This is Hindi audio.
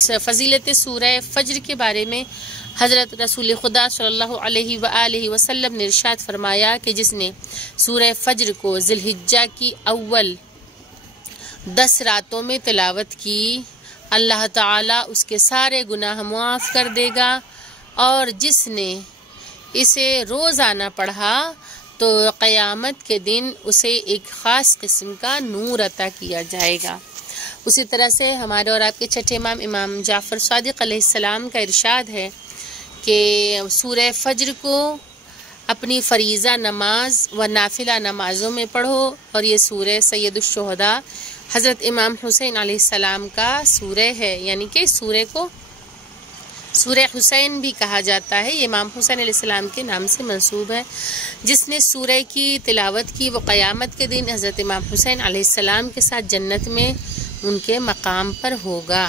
फ़ज़ीलत सूरह फ़ज्र के बारे में हज़रत रसूल खुदा सल्लल्लाहु अलैहि वसल्लम ने इरशाद फरमाया कि जिसने सूरह फ़ज्र को ज़िलहिज्जा की अव्वल 10 रातों में तिलावत की, अल्लाह ताला उसके सारे गुनाह मुआफ़ कर देगा। और जिसने इसे रोज़ाना पढ़ा तो क़यामत के दिन उसे एक ख़ास किस्म का नूर अता किया जाएगा। उसी तरह से हमारे और आपके छठे इमाम इमाम जाफ़र सादिक़ अलैहिस्सलाम का इरशाद है कि सूरह फ़ज्र को अपनी फ़रीज़ा नमाज व नाफिला नमाज़ों में पढ़ो। और ये सूरह सैयदुश्शुहदा हज़रत इमाम हुसैन अलैहिस्सलाम का सूरह है, यानी कि सूरह को सूरह हुसैन भी कहा जाता है। ये इमाम हुसैन अलैहिस्सलाम के नाम से मंसूब है। जिसने सूरह की तिलावत की वो क़यामत के दिन हज़रत इमाम हुसैन अलैहिस्सलाम के साथ जन्नत में उनके मकाम पर होगा।